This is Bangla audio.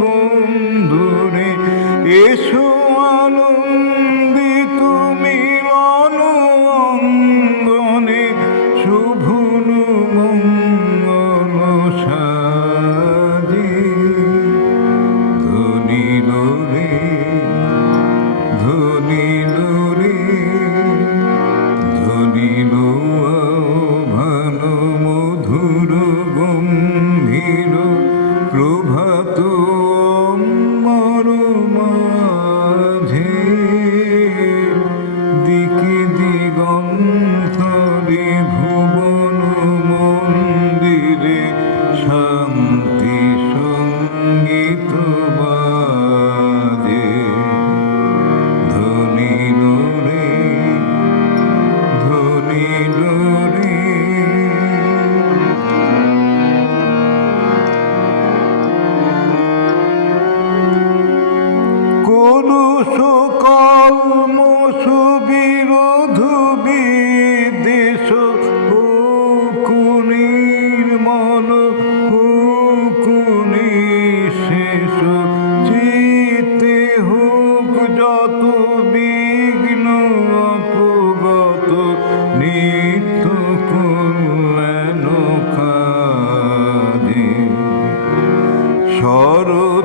বন্ধুরে এসো আনন্দিত মিলন অঙ্গনে শুভন মঙ্গল সাজে ধনিল রে ধনিল রে ধনিল আহ্বান মধুর গম্ভীর প্রভাত অম্বর মাঝে দিকে দিগন্তরে ভুবন মন্দিরে শান্তি সঙ্গীত বাজে ধনিল রে ধনিল রে। কলুষ কলমষ বিরোধ বিদ্বেষ হোক নির্মল হোক নিঃশেষ চিত্তে হোক যত বিঘ্ন অপগত নিত্য কল্যাণ কাজে সরল